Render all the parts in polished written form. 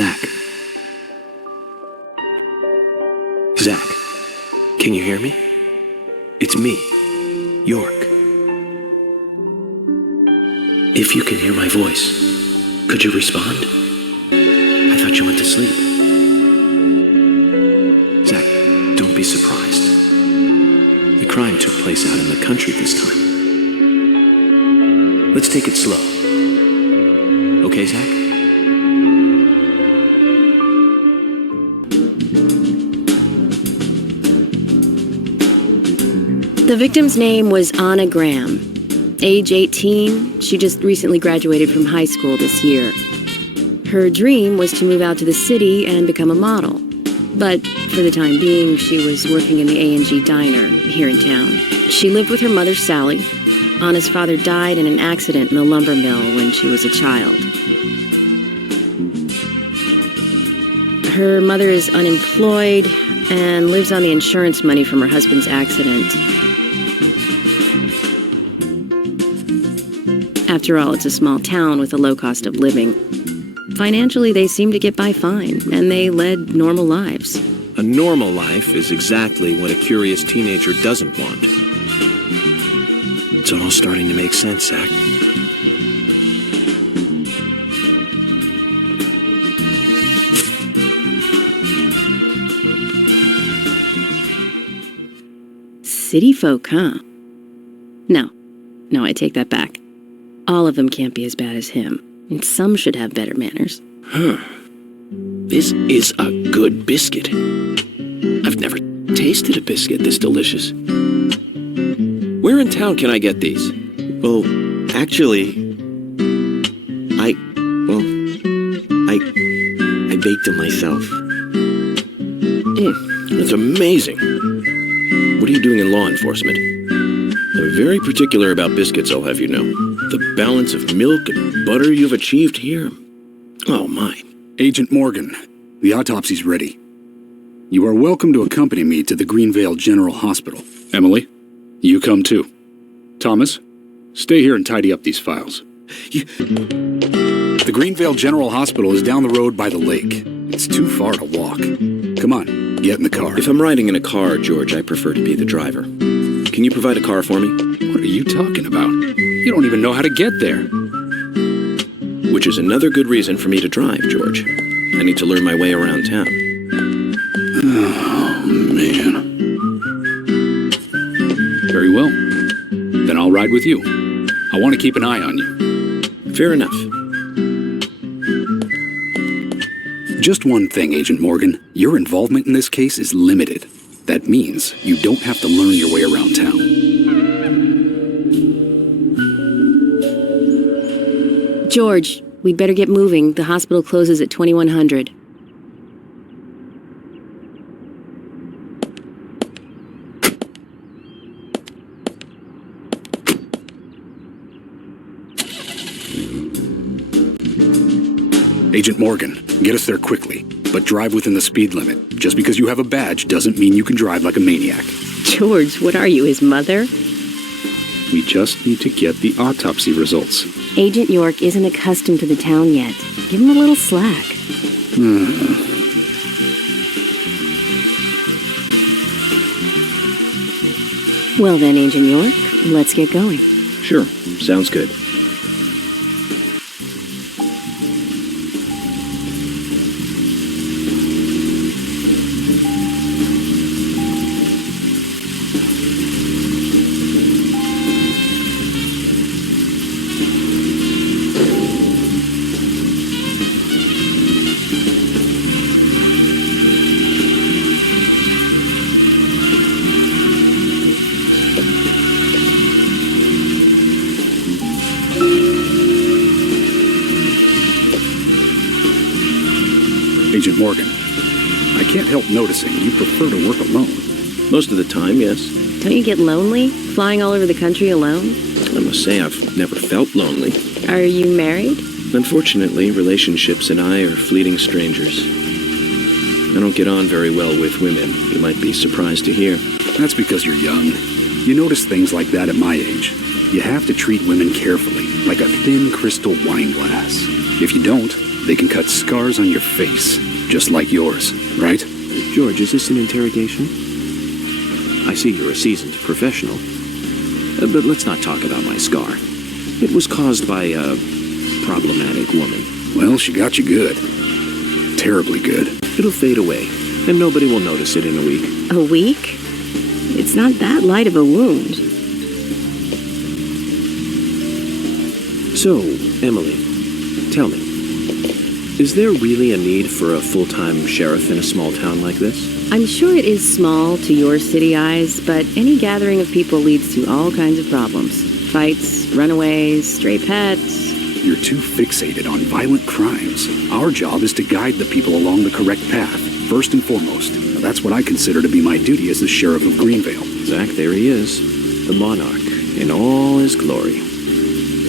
Zach. Zach, can you hear me? It's me, York. If you can hear my voice, could you respond? I thought you went to sleep. Zach, don't be surprised. The crime took place out in the country this time. Let's take it slow. Okay, Zach? The victim's name was Anna Graham. Age 18, she just recently graduated from high school this year. Her dream was to move out to the city and become a model. But for the time being, she was working in the A&G diner here in town. She lived with her mother, Sally. Anna's father died in an accident in the lumber mill when she was a child. Her mother is unemployed and lives on the insurance money from her husband's accident. After all, it's a small town with a low cost of living. Financially, they seem to get by fine, and they led normal lives. A normal life is exactly what a curious teenager doesn't want. It's all starting to make sense, Zach. City folk, huh? No, I take that back. All of them can't be as bad as him, and some should have better manners. This is a good biscuit. I've never tasted a biscuit this delicious. Where in town can I get these? Well, actually, I baked them myself. That's amazing. What are you doing in law enforcement? I'm very particular about biscuits, I'll have you know. The balance of milk and butter you've achieved here. Oh, my. Agent Morgan, the autopsy's ready. You are welcome to accompany me to the Greenvale General Hospital. Emily, you come too. Thomas, stay here and tidy up these files. The Greenvale General Hospital is down the road by the lake. It's too far to walk. Come on, get in the car. If I'm riding in a car, George, I prefer to be the driver. Can you provide a car for me? What are you talking about? You don't even know how to get there. Which is another good reason for me to drive, George. I need to learn my way around town. Oh, man. Very well. Then I'll ride with you. I want to keep an eye on you. Fair enough. Just one thing, Agent Morgan. Your involvement in this case is limited. That means you don't have to learn your way around town. George, we'd better get moving. The hospital closes at 2100. Agent Morgan, get us there quickly, but drive within the speed limit. Just because you have a badge doesn't mean you can drive like a maniac. George, what are you, his mother? We just need to get the autopsy results. Agent York isn't accustomed to the town yet. Give him a little slack. Well then, Agent York, let's get going. Sure, sounds good. Agent Morgan, I can't help noticing you prefer to work alone. Most of the time, yes. Don't you get lonely, flying all over the country alone? I must say I've never felt lonely. Are you married? Unfortunately, relationships and I are fleeting strangers. I don't get on very well with women, you might be surprised to hear. That's because you're young. You notice things like that at my age. You have to treat women carefully, like a thin crystal wine glass. If you don't, They can cut scars on your face, just like yours, right? George, is this an interrogation? I see you're a seasoned professional. But let's not talk about my scar. It was caused by a problematic woman. Well, she got you good. Terribly good. It'll fade away, and nobody will notice it in a week. A week? It's not that light of a wound. So, Emily, tell me, is there really a need for a full-time sheriff in a small town like this? I'm sure it is small to your city eyes, but any gathering of people leads to all kinds of problems. Fights, runaways, stray pets. You're too fixated on violent crimes. Our job is to guide the people along the correct path, first and foremost. Now, that's what I consider to be my duty as the sheriff of Greenvale. Zach, there he is, the monarch, in all his glory.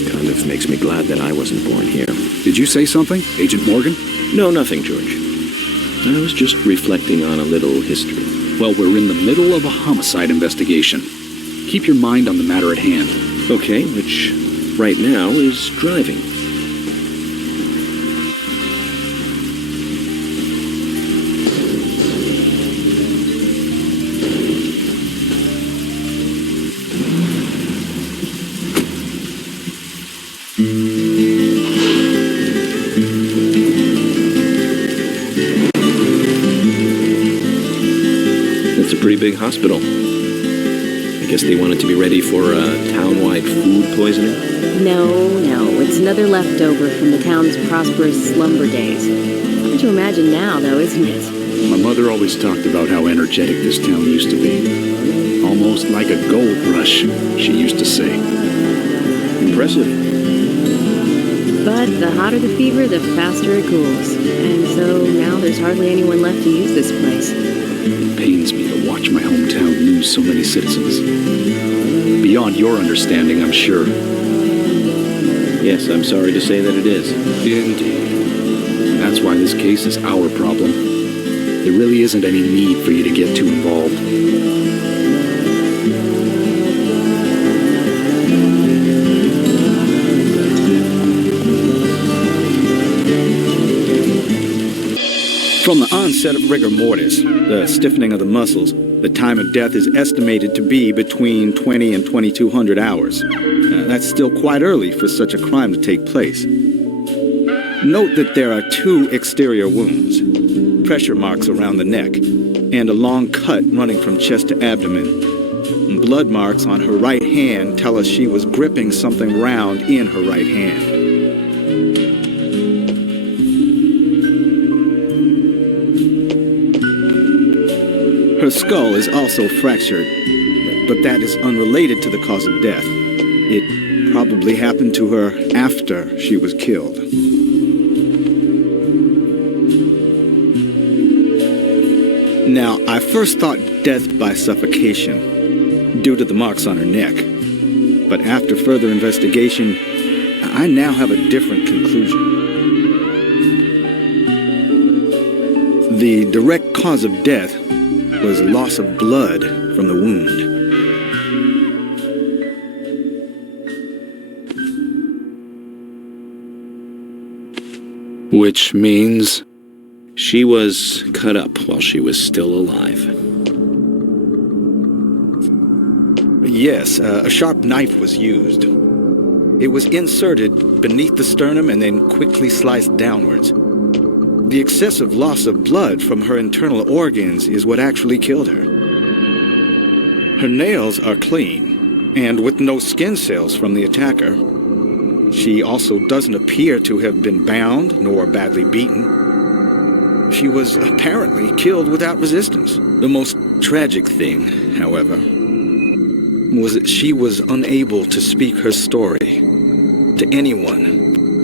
Kind of makes me glad that I wasn't born here. Did you say something, Agent Morgan? No, nothing, George. I was just reflecting on a little history. Well, we're in the middle of a homicide investigation. Keep your mind on the matter at hand. Okay, which right now is driving. It's a pretty big hospital. I guess they wanted to be ready for a town-wide food poisoning? No, it's another leftover from the town's prosperous slumber days. Hard to imagine now, though, isn't it? My mother always talked about how energetic this town used to be. Almost like a gold rush, she used to say. Impressive. But the hotter the fever, the faster it cools. And so now there's hardly anyone left to use this place. It pains me to watch my hometown lose so many citizens. Beyond your understanding, I'm sure. Yes, I'm sorry to say that it is. Indeed. That's why this case is our problem. There really isn't any need for you to get too involved. From the onset of rigor mortis, the stiffening of the muscles, the time of death is estimated to be between 20 and 2200 hours. That's still quite early for such a crime to take place. Note that there are 2 exterior wounds, pressure marks around the neck, and a long cut running from chest to abdomen. Blood marks on her right hand tell us she was gripping something round in her right hand. Her skull is also fractured, but that is unrelated to the cause of death. It probably happened to her after she was killed. Now, I first thought death by suffocation, due to the marks on her neck. But after further investigation, I now have a different conclusion. The direct cause of death was loss of blood from the wound. Which means... She was cut up while she was still alive. Yes, a sharp knife was used. It was inserted beneath the sternum and then quickly sliced downwards. The excessive loss of blood from her internal organs is what actually killed her. Her nails are clean, and with no skin cells from the attacker. She also doesn't appear to have been bound nor badly beaten. She was apparently killed without resistance. The most tragic thing, however, was that she was unable to speak her story to anyone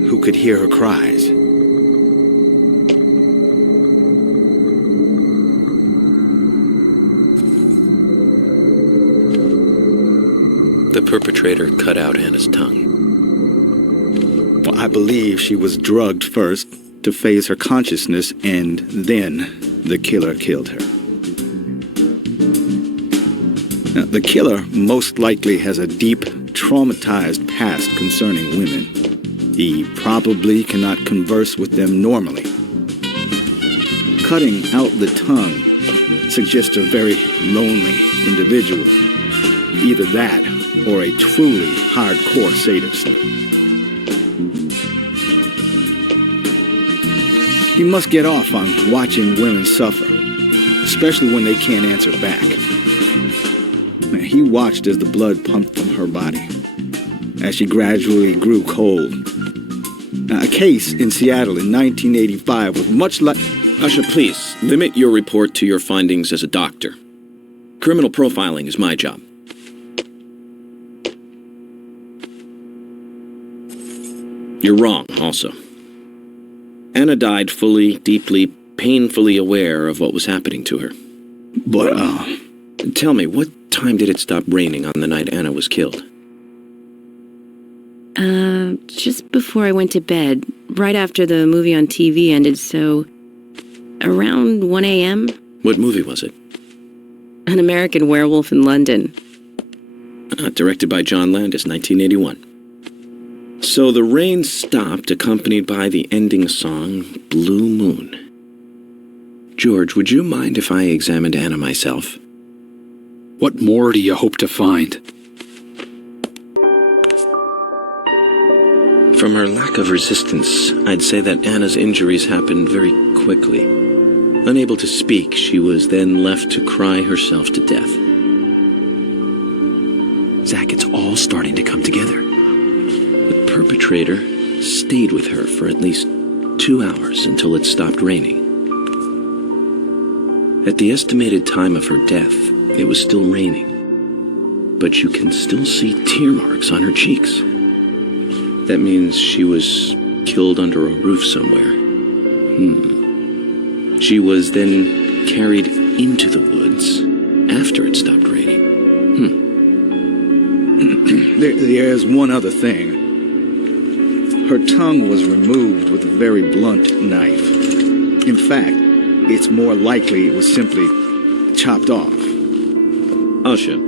who could hear her cries. The perpetrator cut out Anna's tongue. Well, I believe she was drugged first to phase her consciousness, and then the killer killed her. Now, the killer most likely has a deep, traumatized past concerning women. He probably cannot converse with them normally. Cutting out the tongue suggests a very lonely individual. Either that or a truly hardcore sadist. He must get off on watching women suffer, especially when they can't answer back. He watched as the blood pumped from her body, as she gradually grew cold. A case in Seattle in 1985 was much like... Usha, please, limit your report to your findings as a doctor. Criminal profiling is my job. You're wrong, also. Anna died fully, deeply, painfully aware of what was happening to her. But, Tell me, what time did it stop raining on the night Anna was killed? Just before I went to bed, right after the movie on TV ended, so around 1 a.m. What movie was it? An American Werewolf in London. Directed by John Landis, 1981. So the rain stopped, accompanied by the ending song, Blue Moon. George, would you mind if I examined Anna myself? What more do you hope to find? From her lack of resistance, I'd say that Anna's injuries happened very quickly. Unable to speak, she was then left to cry herself to death. Zach, it's all starting to come together. The perpetrator stayed with her for at least 2 hours until it stopped raining. At the estimated time of her death, it was still raining, but you can still see tear marks on her cheeks. That means she was killed under a roof somewhere. She was then carried into the woods after it stopped raining. There's one other thing. Her tongue was removed with a very blunt knife. In fact, it's more likely it was simply chopped off. Usha,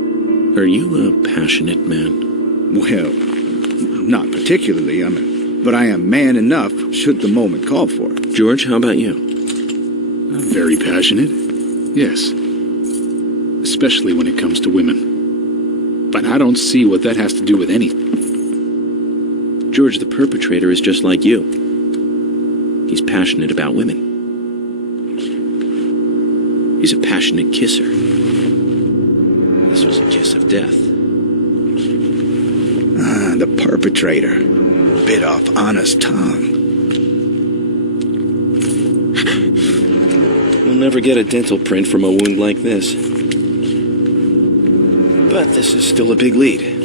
are you a passionate man? Well, not particularly, but I am man enough should the moment call for it. George, how about you? I'm very passionate. Yes. Especially when it comes to women. But I don't see what that has to do with anything. George, the perpetrator is just like you. He's passionate about women. He's a passionate kisser. This was a kiss of death. The perpetrator bit off Anna's tongue. We'll never get a dental print from a wound like this. But this is still a big lead.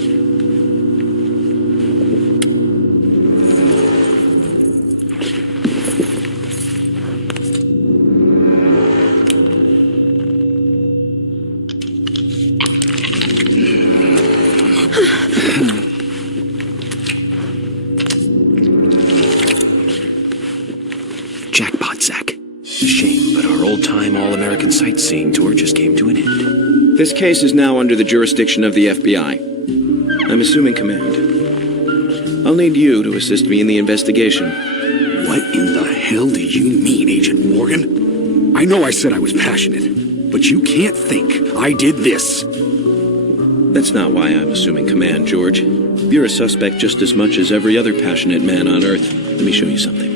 Jackpot, Zach. A shame, but our old-time all-American sightseeing tour just came to an end. This case is now under the jurisdiction of the FBI. I'm assuming command. I'll need you to assist me in the investigation. What in the hell do you mean, Agent Morgan? I know I said I was passionate, but you can't think I did this. That's not why I'm assuming command, George. You're a suspect just as much as every other passionate man on Earth. Let me show you something.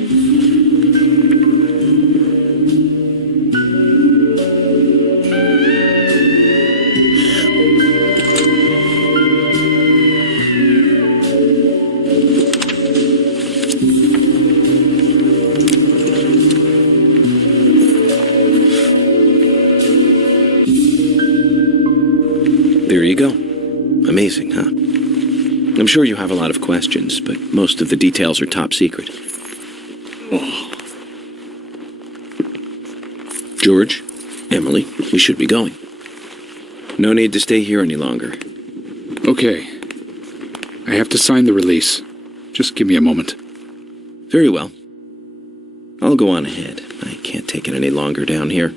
There you go. Amazing, huh? I'm sure you have a lot of questions, but most of the details are top secret. Oh. George, Emily, we should be going. No need to stay here any longer. Okay. I have to sign the release. Just give me a moment. Very well. I'll go on ahead. I can't take it any longer down here.